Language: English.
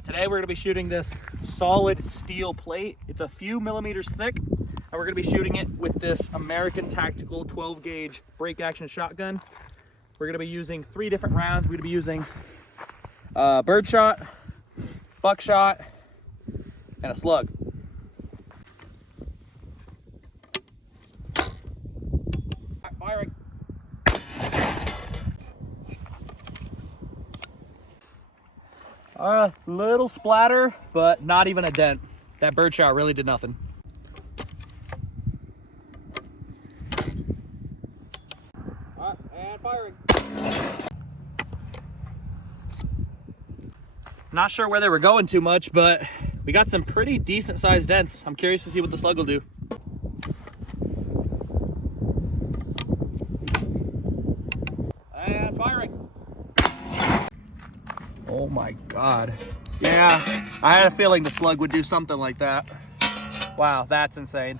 Today we're gonna be shooting this solid steel plate. It's a few millimeters thick, and we're gonna be shooting it with this American Tactical 12 gauge break action shotgun. We're gonna be using 3 different rounds. We're gonna be using birdshot, buckshot, and a slug. Firing. A little splatter, but not even a dent. That birdshot really did nothing. And firing. Not sure where they were going too much, but we got some pretty decent sized dents. I'm curious to see what the slug will do. And firing. Oh my God. Yeah, I had a feeling the slug would do something like that. Wow, that's insane.